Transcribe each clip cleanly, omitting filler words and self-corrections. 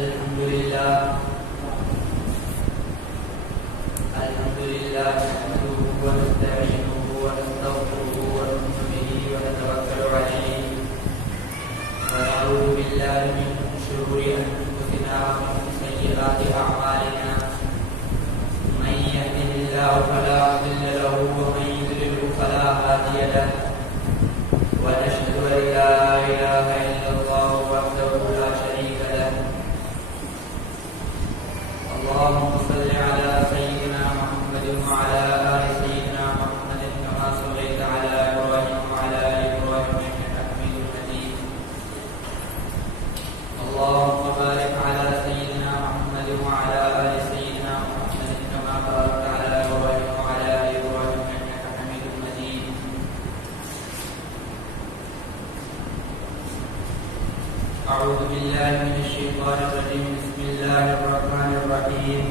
الحمد لله نحمده ونستعينه ونستغفره ونؤمن به ونتوكل عليه ونعوذ بالله من شرور انفسنا ومن سيئات اعمالنا من يهده الله فلا مضل له ومن يضلل فلا هادي له ونشهد ان لا اله الا الله وحده لا شريك له اللهم صل على سيدنا محمد وعلى آل سيدنا محمد كما صليت على إبراهيم وعلى آل إبراهيم إنك حميد مجيد اللهم بارك على سيدنا محمد وعلى آل سيدنا محمد كما باركت على إبراهيم وعلى آل إبراهيم إنك حميد مجيد أعوذ بالله من الشيطان الرجيم بسم الله الرحمن الرحيم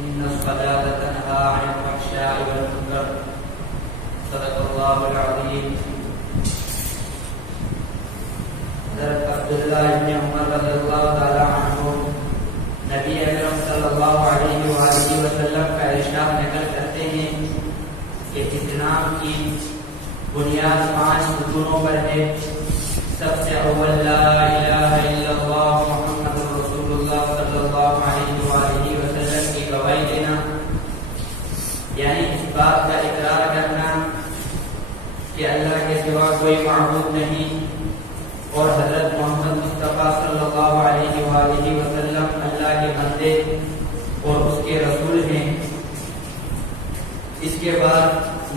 إن الصلاة تنهى عن الفحشاء والمنكر صدق الله العظيم حضرت عبداللہ ابن عمر رضی اللہ تعالی عنہ نبی اکرم صلی اللہ علیہ وآلہ وسلم کا ارشاد نقل کرتے ہیں کہ اسلام کی بنیاد 5 ستونوں پر ہے. سب سے اول لا الہ الا اللہ محمد رسول اللہ صلی اللہ علیہ وآلہ وسلم کی گواہی دینا، یعنی اس بات کا اقرار کرنا کہ اللہ کے سوا کوئی معبود نہیں اور حضرت محمد مصطفیٰ صلی اللہ علیہ وآلہ وسلم اللہ کے بندے اور اس کے رسول ہیں. اس کے بعد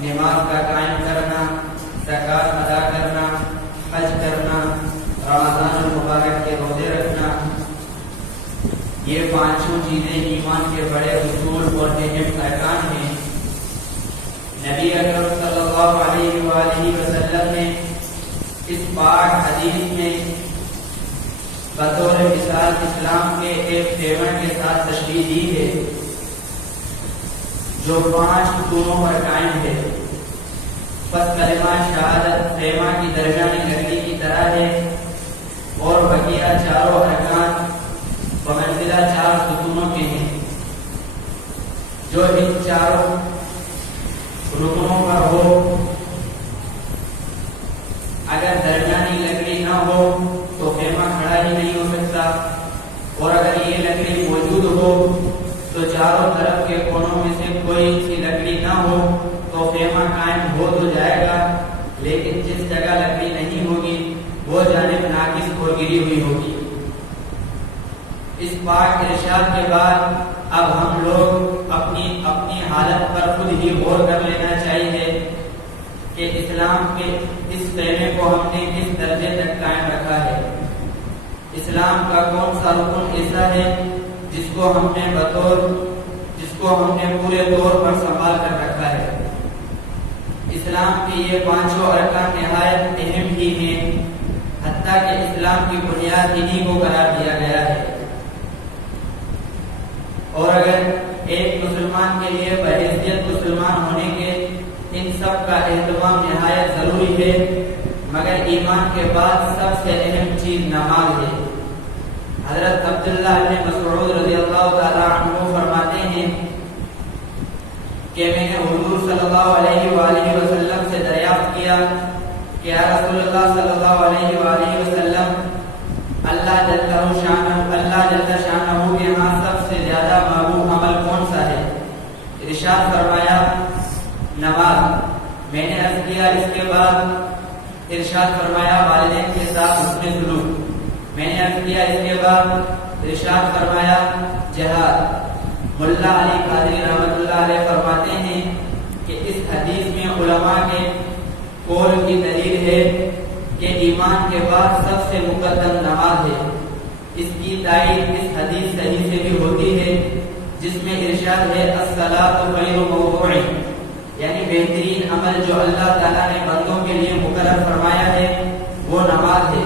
نماز کا قائم کرنا، زکوٰۃ ادا کرنا، حج کرنا، رمضان المبارک کے روزے رکھنا، یہ 5 چیزیں ایمان کے بڑے اصول اور اہم ارکان ہیں. نبی اکرم صلی اللہ علیہ وآلہ وسلم نے اس پاک حدیث میں بطور مثال اسلام کے ایک تیور کے ساتھ تشریح دی ہے جو 5 ستونوں پر قائم ہے. پس کلمہ شہادت خیمہ کی درمیانی لکڑی کی طرح ہے اور بقیہ چاروں ارکان بمنزلہ 4 ستونوں کے ہیں جو ان 4 رکنوں پر ہو. اگر درمیانی لکڑی نہ ہو تو خیمہ کھڑا ہی نہیں ہو سکتا، اور اگر یہ لکڑی موجود ہو تو چاروں طرف کے کونوں میں سے کوئی سی لکڑی نہ ہو تو خیمہ قائم ہو تو جائے گا، لیکن جس جگہ لکڑی نہیں ہوگی وہ جانب ناقص اور گری ہوئی ہوگی. اس پاک ارشاد کے بعد اب ہم لوگ اپنی حالت پر خود ہی غور کر لینا چاہیے کہ اسلام کے اس خیمے کو ہم نے کس درجے تک قائم رکھا ہے. اسلام کا کون سا رکن ایسا ہے جس کو ہم نے پورے طور پر سنبھال کر رکھا ہے. اسلام کے یہ 5 ارکان نہایت اہم ہی ہیں، حتیٰ کہ اسلام کی بنیاد انہی کو قرار دیا گیا ہے. اور اگر ایک مسلمان کے لیے بحیثیت مسلمان ہونے کے ان سب کا اہتمام نہایت ضروری ہے، مگر ایمان کے بعد سب سے اہم چیز نماز ہے. حضرت عبداللہ بن مسعود رضی اللہ تعالی عنہ فرماتے ہیں کہ میں نے حضور صلی اللہ علیہ وآلہ وسلم سے دریافت کیا کہ یا رسول اللہ صلی اللہ علیہ وآلہ وسلم، اللہ جل شانہ کے ہاں سب سے زیادہ محبوب عمل کون سا ہے؟ ارشاد فرمایا نماز. میں نے عرض کیا اس کے بعد؟ ارشاد فرمایا والدین کے ساتھ حسن سلوک. میں نے عرض کیا اس کے بعد؟ ارشاد فرمایا جہاد. ملا علی قادری رحمۃ اللہ علیہ فرماتے ہیں کہ اس حدیث میں علماء کے قول کی دلیل ہے کہ ایمان کے بعد سب سے مقدم نماز ہے. اس کی تائید اس حدیث صحیح سے بھی ہوتی ہے جس میں ارشاد ہے الصلاۃ خیر موضوع، یعنی بہترین عمل جو اللہ تعالیٰ نے بندوں کے لیے مقرر فرمایا ہے وہ نماز ہے.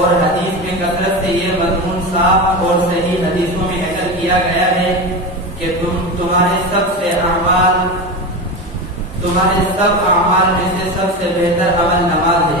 اور حدیث میں کثرت سے یہ مضمون صاف اور صحیح حدیثوں میں نقل کیا گیا ہے کہ تمہارے سب اعمال میں سے سب سے بہتر عمل نماز ہے.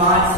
5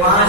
5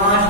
5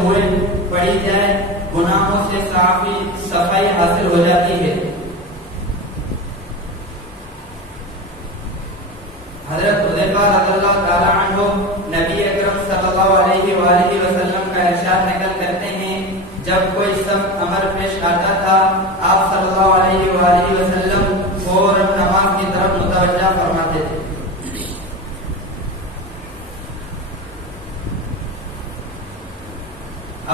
ہوئے پڑھی جائے گناہوں سے صفائی حاصل ہو جاتی ہے۔ حضرت حذیفہ رضی اللہ تعالی عنہ نبی اکرم صلی اللہ علیہ وآلہ وسلم کا ارشاد نقل کرتے ہیں، جب کوئی سخت امر پیش آتا تھا آپ صلی اللہ علیہ وآلہ وسلم فوراً نماز کی طرف متوجہ فرماتے تھے۔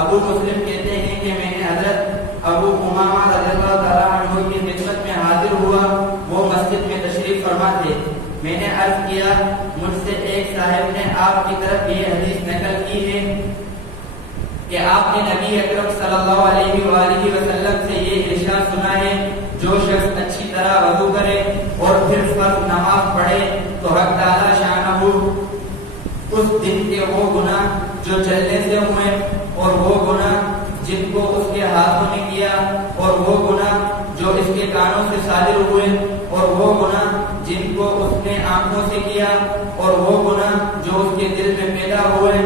ابو مسلم کہتے ہیں کہ میں نے حضرت ابو امامہ رضی اللہ تعالی عنہ کی خدمت میں حاضر ہوا، وہ مسجد میں تشریف فرما تھے۔ میں نے عرض کیا مجھ سے ایک صاحب نے آپ کی طرف یہ حدیث نقل کی ہے کہ آپ نے نبی اکرم صلی اللہ علیہ وآلہ وسلم سے یہ ارشاد سنا ہے، جو شخص اچھی طرح وضو کرے اور پھر فرض نماز پڑھے تو حق تعالی شانہ اس دن کے وہ گناہ جو چلنے سے ہوئے اور وہ گناہ جن کو اس کے ہاتھوں نے کیا اور وہ گناہ جو اس کے کانوں سے صادر ہوئے اور وہ گناہ جن کو اس نے آنکھوں سے کیا اور وہ گناہ جو اس کے دل میں پیدا ہوئے،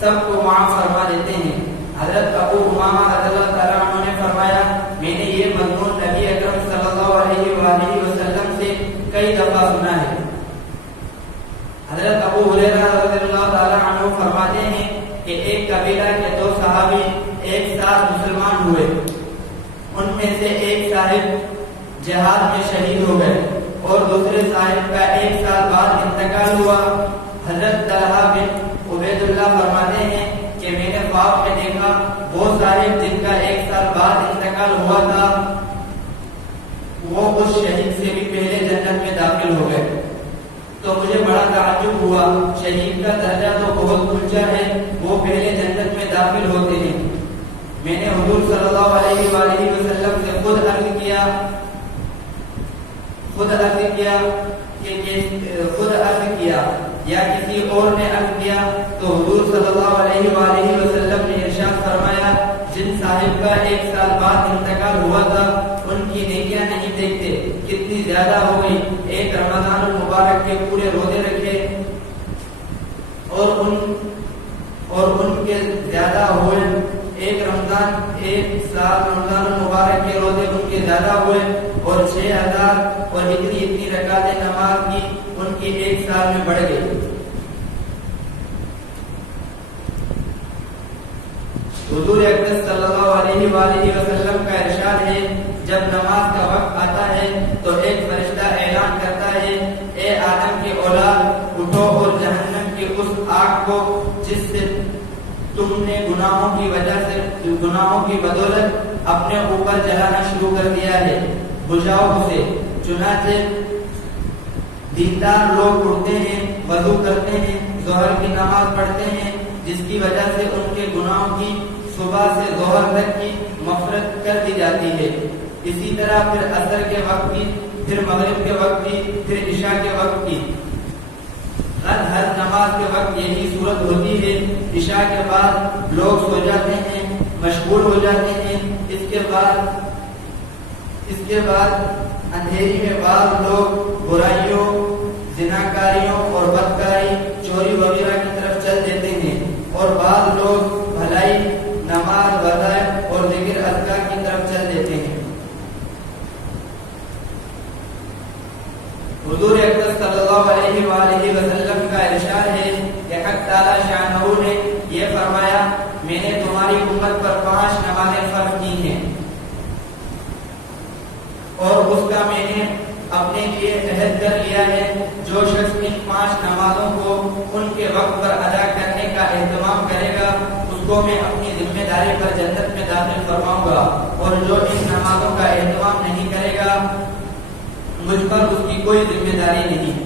سب کو معاف فرما دیتے ہیں۔ حضرت ابو امامہ رضی اللہ تعالیٰ عنہ نے فرمایا میں نے یہ مضمون نبی اکرم صلی اللہ علیہ وآلہ وسلم سے کئی دفعہ سنا ہے۔ حضرت ابو ہریرہ رضی اللہ تعالیٰ عنہ فرماتے ہیں کہ ایک قبیلہ کے دو صحابی ایک ساتھ مسلمان ہوئے، ان میں سے ایک صاحب جہاد میں شہید ہو گئے اور دوسرے صاحب کا ایک سال بعد انتقال ہوا۔ حضرت طلحہ بن عبید اللہ فرماتے ہیں کہ میں نے خواب میں دیکھا وہ صاحب جن کا ایک سال بعد انتقال ہوا تھا وہ اس شہید سے بھی پہلے جنت میں داخل ہو گئے، تو مجھے بڑا تعجب ہوا، شہید کا درجہ تو بہت اونچا ہے، وہ پہلے جنت میں داخل ہوتے ہیں۔ میں نے حضور صلی اللہ علیہ وآلہ وسلم سے خود عرض کیا یا کسی اور نے عرض کیا تو حضور صلی اللہ علیہ وآلہ وسلم نے ارشاد فرمایا جن صاحب کا ایک سال بعد انتقال ہوا تھا ان کی نیکیاں نہیں دیکھتے کتنی زیادہ ہو گئی، ایک رمضان المبارک کے پورے روزے رکھے اور ان کے زیادہ ہوئے، ایک سال رمضان المبارک کے روزے ان کے زیادہ ہوئے اور 6000 اور اتنی رکعتیں نماز کی ان کی ایک سال میں بڑھ گئی۔ حضور اقدس صلی اللہ علیہ وآلہ وسلم کا ارشاد ہے جب نماز کا وقت آتا ہے تو ایک فرشتہ اعلان کرتا ہے اے آدم کی اولاد اٹھو اور جہنم کی اس آگ کو جس سے تم نے گناہوں کی بدولت اپنے اوپر جلانا شروع کر دیا ہے بجھاؤ اسے۔ چنانچہ دیندار لوگ اٹھتے ہیں، وضو کرتے ہیں، ظہر کی نماز پڑھتے ہیں جس کی وجہ سے ان کے گناہوں کی صبح سے ظہر تک کی مغفرت کر دی جاتی ہے۔ اسی طرح پھر عصر کے وقت کی، پھر مغرب کے وقت کی، پھر عشاء کے وقت کی۔ ہر نماز کے وقت یہی صورت ہوتی ہے۔ عشاء کے بعد لوگ سو جاتے ہیں، مشغول ہو جاتے ہیں۔ اس کے بعد اندھیری میں بعض لوگ برائیوں، زناکاریوں اور بدکاری، چوری وغیرہ کی طرف چل دیتے ہیں اور بعض لوگ بھلائی، نماز، وظائف اور ذکر اذکار کی طرف چل دیتے ہیں۔ حضور اقدس صلی اللہ علیہ وآلہ وسلم کا ارشاد ہے کہ حق تعالی شانہ نے یہ فرمایا میں نے تمہاری امت پر 5 نمازیں فرض کی ہیں اور اس کا میں نے اپنے لیے عہد کر لیا ہے جو شخص ان 5 نمازوں کو ان کے وقت پر ادا کرنے کا اہتمام کرے گا اس کو میں اپنی ذمہ داری پر جنت میں داخل فرماؤں گا، اور جو ان نمازوں کا اہتمام نہیں کرے گا مجھ پر اس کی کوئی ذمہ داری نہیں۔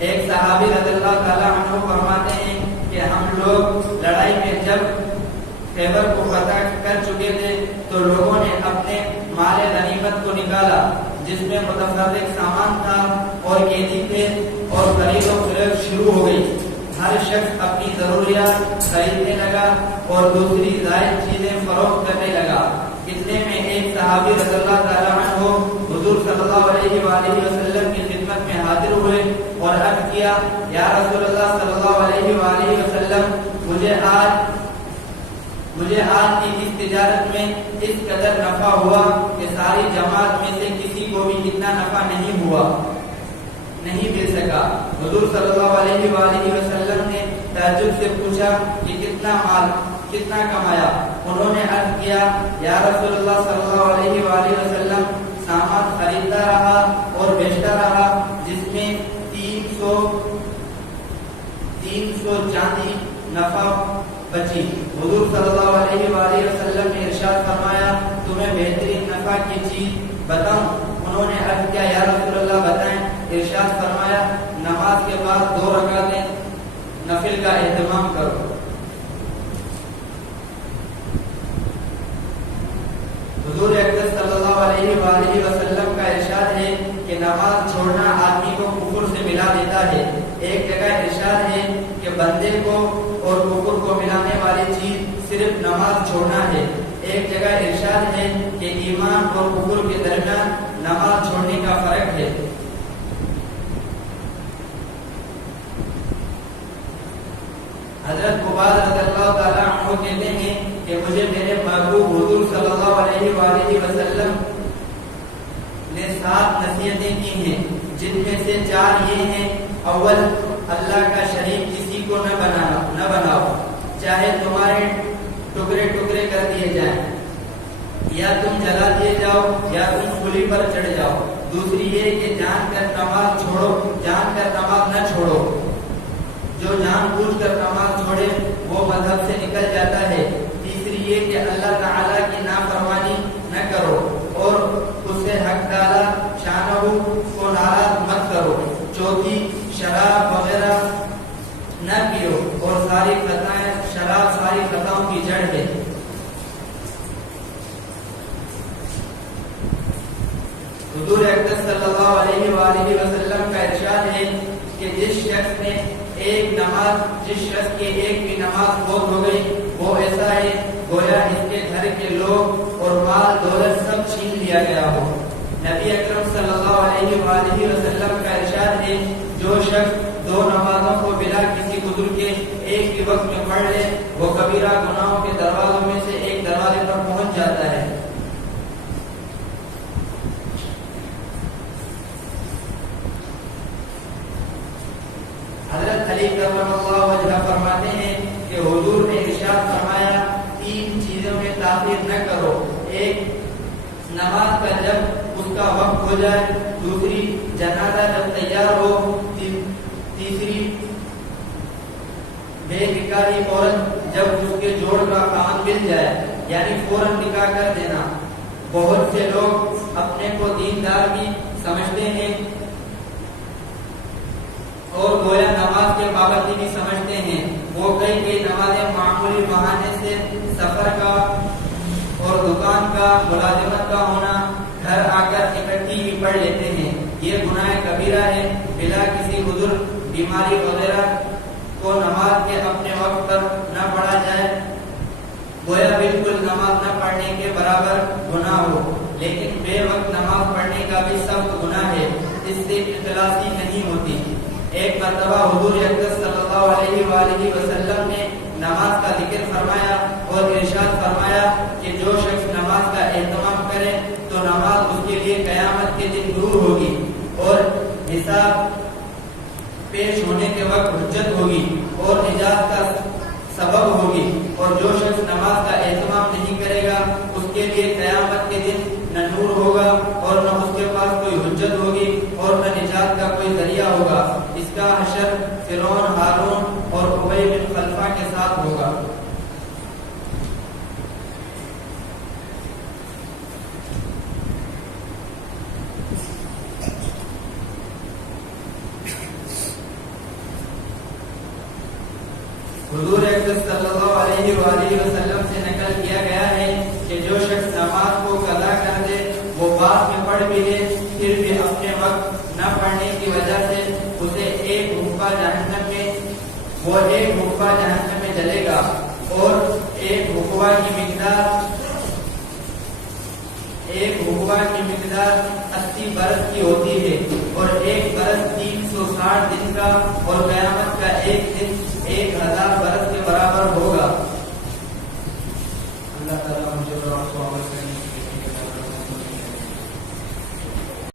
ایک صحابی رضی اللہ تعالیٰ عنہ فرماتے ہیں کہ ہم لوگ لڑائی میں جب خیبر کو فتح کر چکے تھے تو لوگوں نے اپنے مال غنیمت کو نکالا جس میں متفرق سامان تھا اور قیدی تھے اور خرید و فروخت شروع ہو گئی۔ ہر شخص اپنی ضروریات خریدنے لگا اور دوسری زائد چیزیں فروخت کرنے لگا۔ اتنے میں ایک صحابی رضی اللہ تعالیٰ عنہ حضور صلی اللہ علیہ وآلہ وسلم کی خدمت میں حاضر ہوئے اور اور عرض کیا یا رسول اللہ صلی اللہ علیہ وآلہ وسلم مجھے آج کی اس تجارت میں اس قدر نفع ہوا کہ ساری جماعت میں سے کسی کو بھی اتنا نفع نہیں مل سکا۔ حضور صلی اللہ علیہ وآلہ وسلم نے تعجب سے پوچھا کہ کتنا کمایا؟ انہوں نے عرض کیا یا رسول اللہ صلی اللہ علیہ وآلہ وسلم سامان خریدتا رہا اور بیچتا رہا جس میں 300 چاندی نفع بچی۔ حضور صلی اللہ علیہ وآلہ وسلم نے ارشاد فرمایا تمہیں بہترین نفع کی چیز بتاؤں؟ انہوں نے عرض کیا یا رسول اللہ بتائیں۔ ارشاد فرمایا نماز کے بعد 2 رکعتیں نفل کا اہتمام کرو۔ حضور اکرم صلی اللہ علیہ وآلہ وسلم کا ارشاد ہے کہ نماز چھوڑنا آدمی کو کفر سے ملا دیتا ہے۔ ایک جگہ ارشاد ہے کہ بندے کو اور کفر کو ملانے والی چیز صرف نماز چھوڑنا ہے۔ ایک جگہ ارشاد ہے کہ ایمان اور کفر کے درمیان نماز چھوڑنے کا فرق ہے۔ حضرت عباد رضی اللہ تعالیٰ عنہ کہتے ہیں کہ مجھے میرے محبوب حضور صلی اللہ علیہ وآلہ وسلم نے 7 نصیحتیں کی ہیں جن میں سے 4 یہ ہیں۔ اول، اللہ کا شریک کسی کو نہ بناؤ، چاہے تمہارے ٹکڑے ٹکڑے کر دیے جائیں، یا تم جلا دیے جاؤ یا تم سولی پر چڑھ جاؤ۔ دوسری یہ کہ جان کر نماز نہ چھوڑو، جو جان بوجھ کر نماز چھوڑے وہ مذہب سے نکل جاتا ہے۔ تیسری یہ کہ اللہ تعالیٰ کی نافرمانی نہ کرو اور اس سے حق تعالیٰ شانہ کو ناراض مت کرو۔ چوتھی، شراب وغیرہ نہ پیو اور شراب ساری خطاؤں کی جڑ ہے۔ حضور اکرم صلی اللہ علیہ وآلہ وسلم کا ارشاد ہے کہ جس شخص کی ایک بھی نماز فوت ہو گئی وہ ایسا ہے گویا اس کے گھر کے لوگ اور مال دولت سب چھین لیا گیا ہو۔ نبی اکرم صلی اللہ علیہ وآلہ وسلم کا ارشاد ہے جو شخص 2 نمازوں کو بلا کسی عذر کے ایک ہی وقت میں پڑھ لے وہ کبیرہ گناہوں کے دروازوں میں سے ایک دروازے پر پہنچ جاتا ہے۔ حضرت علی کرم اللہ وجہہ فرماتے ہیں کہ حضور نے ارشاد فرمایا 3 چیزوں میں تاخیر نہ کرو۔ ایک، نماز کا جب اس کا وقت ہو جائے۔ دوسری، جنازہ جب تیار ہو۔ تیسری، بے نکاحی عورت جب اس کے جوڑ کا کام مل جائے، یعنی فوراً نکاح کر دینا۔ بہت سے لوگ اپنے کو دیندار بھی سمجھتے ہیں اور گویا نماز کے پابندی بھی سمجھتے ہیں۔ وہ کئی نمازیں معمولی بہانے سے سفر کا اور دکان کا، ملازمت کا ہونا، گھر آ کر اکٹھی ہی پڑھ لیتے ہیں۔ یہ گناہ کبیرہ ہے۔ بلا کسی عذر، بیماری وغیرہ کو نماز کے اپنے وقت پر نہ پڑھا جائے گویا بالکل نماز نہ پڑھنے کے برابر گناہ ہو۔ لیکن بے وقت نماز پڑھنے کا بھی سخت گناہ ہے، اس سے اخلاصی نہیں ہوتی۔ ایک مرتبہ حضور اکرم صلی اللہ علیہ وآلہ وسلم نے نماز کا ذکر فرمایا اور ارشاد فرمایا کہ جو شخص نماز کا اہتمام کرے تو نماز اس کے لیے قیامت کے دن نور ہوگی اور حساب پیش ہونے کے وقت حجت ہوگی اور نجات کا سبب ہوگی، اور جو شخص نماز کا اہتمام نہیں کرے گا اس کے لیے قیامت کے دن نہ نور ہوگا اور نہ اس کے پاس کوئی حجت ہوگی اور نہ نجات کا کوئی ذریعہ ہوگا۔ اس کا حشر فرعون، ہارون اور ابی بن خلفہ کے ساتھ ہوگا۔ حضور اکرم صلی اللہ علیہ وآلہ وسلم سے نقل کیا گیا ہے کہ جو شخص نماز کو قضا کر دے وہ بعد میں پڑھ بھی لے پھر بھی اپنے وقت نہ پڑھنے کی وجہ سے اسے ایک حقہ جہنم میں جلے گا، اور ایک حقہ کی مقدار 80 برس کی ہوتی ہے، اور ایک برس 360 دن اور